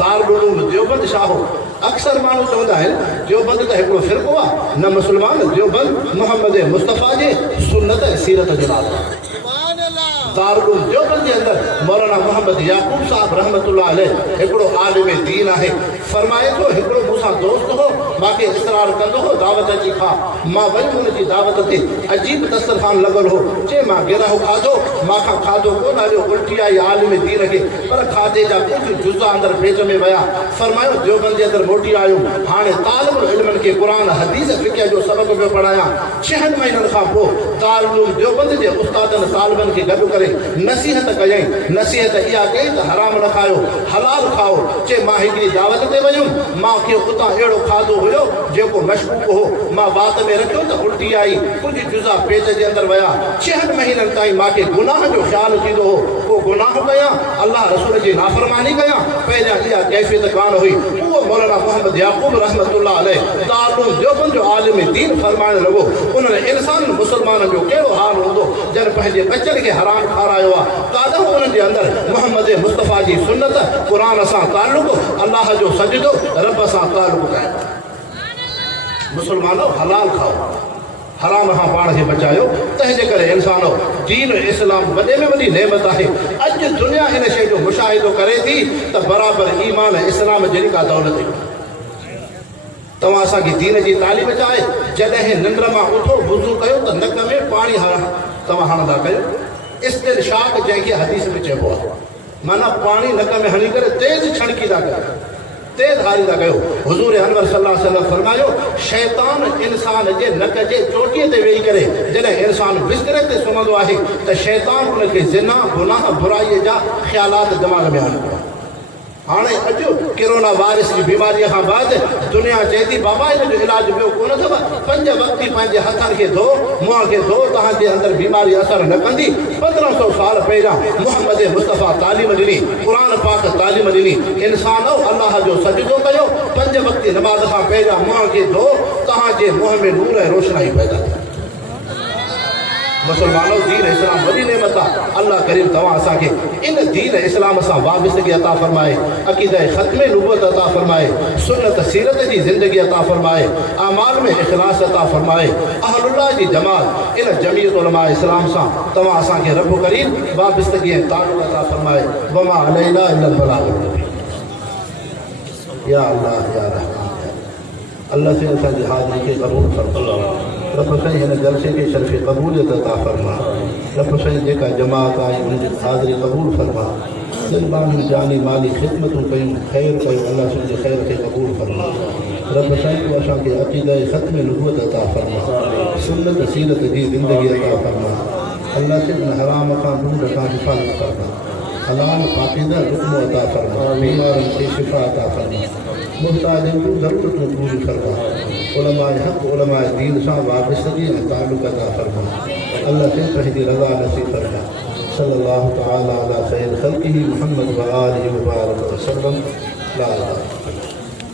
दारुल उलूम देवबंद छा हो? अक्सर माण्हू चवंदा आहिनि देवबंद त हिकिड़ो फ़िरक़ो आहे। न मुस्लमान, देवबंद मोहम्मद मुस्तफ़ा जे सुन्नत ऐं सीरत जो नालो आहे। दारुल देवबंद जे अंदरि मौलाना मोहम्मद याकूब साहब रहमतुल्लाह अलैह हिकिड़ो आलिम दीन आहे। फरमाए थो हिकिड़ो मूंसां दोस्त हो, मूंखे इसरार कंदो हो दावत अची खा। मां वयुमि हुनजी दावत ते, अजीब दस्तरखान लॻल हो। चए मां गिरह खाधो, मां खाधो कोन हलियो, उल्टी आई आलिम दीन खे, पर खाधे जा कुझु जुज़ा अंदरि पेट में विया। फरमायो देवबंद जे अंदरि मोटी आयो। हाणे तालिबुल इल्मनि खे क़ुर हदीस फ़िक़ह जो सबक़ पियो पढ़ायां। 6 महीननि खां पोइ दारुल देवबंद जे उस्तादनि तालिबनि खे गॾु करे नसीहत कयईं। नसीहत इहा कई त हराम न खायो, हलाल खाओ। चए मां हिकिड़ी दावत ते वयुमि, मूंखे उतां अहिड़ो खाधो हुयो जेको मशकूक हो। मां वात में रखियो त उल्टी आई, कुझु जुज़ा पेट जे अंदरि विया। 6 महीननि ताईं मूंखे गुनाह जो ख़्यालु थींदो हो। को गुनाह कयां, अलाह रसूल जी नाफ़रमानी कयां, पहिरियां इहा कैफ़ियत कान हुई। उहो मौलाना मोहम्मद याकूब रहमतुल्लाह अलैह दारुल देवबंद जो आलिम दीन फरमाइण लॻो, उन्हनि इंसान मुस्लमान जो कहिड़ो हाल हूंदो जॾहिं पंहिंजे बचनि खे हराम खारायो आहे। कादो उन्हनि जे अंदरि मोहम्मद मुस्तफ़ा जी सुन्नत, क़ुर सां ताल्लुक़, अलाह जो सजदो, रब सां ताल्लुक़ काइम। मुस्लमानो हलाल खाओ, हराम खां पाण खे बचायो। तंहिंजे करे इंसानो दीन इस्लाम वॾे में वॾी नेमत आहे। अॼु दुनिया हिन शइ जो मुशाहिदो करे थी त बराबरि ईमान इस्लाम जहिड़ी का दौलत आहे। तव्हां असांखे दीन जी तालीम चाहे, जॾहिं निंड मां उथो वुज़ू कयो त नक में पाणी तव्हां हणंदा कयो। इस्तिनशाक जंहिंखे हदीस में चइबो आहे, माना पाणी नक में हणी करे तेज़ छणकींदा कयो, तेज़ हारींदा कयो। हुज़ूर अनवर सल्लल्लाहु अलैहि वसल्लम फरमायो, शैतान इंसान जे नक जे चोटीअ ते वेही करे जॾहिं इंसान बिस्तरे ते सुम्हंदो आहे त शैतान उनखे ज़िना, गुनाह, बुराईअ जा ख़्यालात दिमाग़ में आणींदो आहे। हाणे अॼु कोरोना वायरस जी बीमारीअ खां बाद दुनिया चए थी बाबा हिन जो इलाजु ॿियो कोन अथव। 5 वक़्त पंहिंजे हथनि खे धो, मुंहं खे धो, तव्हांजे अंदरि बीमारी असरु न कंदी। 1500 साल पहिरियां मोहम्मद मुस्तफ़ा तालीम ॾिनी, क़ुर पाक तालीम ॾिनी। इंसान अलाह जो सजदो कयो, 5 वक़्त नमाज़ खां पहिरियां मुंहं खे धो, तव्हांजे मुंहं में नूर ऐं रोशनाई पैदा थिए। मुसलमानो दीन इस्लाम वॾी नेमत आहे। अल्लाह करीम तव्हां असांखे इन दीन इस्लाम सां वाबस्तगी अता फरमाए, अक़ीदा ख़त्म नबूवत अता फरमाए, सुन्नत सीरत जी ज़िंदगी अता फरमाए, अमाल में इख़लास अता फरमाए, अहलुल्लाह जी जमात इन जमीयत उलमा इस्लाम सां तव्हां असांखे रब करीम वाबस्तगी ऐं ताल्लुक़ अता फरमाए। वमा अलैना इल्लल बलागुल मुबीन। या अल्लाह या रहमान, अल्लाह से असांजी हाज़िरी खे क़बूल फरमा। रब साईं हिन जलसे खे शर्फ़ क़बूलियत अता फरमा। रब साईं जेका जमात आई उनजी हाज़िरी क़बूल फरमा। जिन माण्हुनि जानी माली ख़िदमतूं कयूं, ख़ैर कयूं, अल्लाह तुंहिंजे ख़ैर खे क़बूल फरमा। रब साईं तूं असांखे अक़ीदा ख़त्म नबूवत अता फरमा, सुन्नत सीरत जी ज़िंदगी अता फरमा। अल्लाह से हराम खां दूर खां हिफ़ाज़त फरमा। हलाल पाकीज़ा लुक़्मो अता फरमा। बीमारनि खे शिफ़ा अता फरमा। मुहताजनि जूं ज़रूरतूं पूरी फरमा। उलमाए हक़, उलमाए दीन सां वाबस्तगी ऐं ताल्लुक़ अता फरमा। अल्लाह से पंहिंजी रज़ा नसीब फरमा। सल्लल्लाहु तआला अला ख़ैर ख़ल्क़िही मुहम्मद व आलिहि व बारिक वसल्लम। ला इलाहा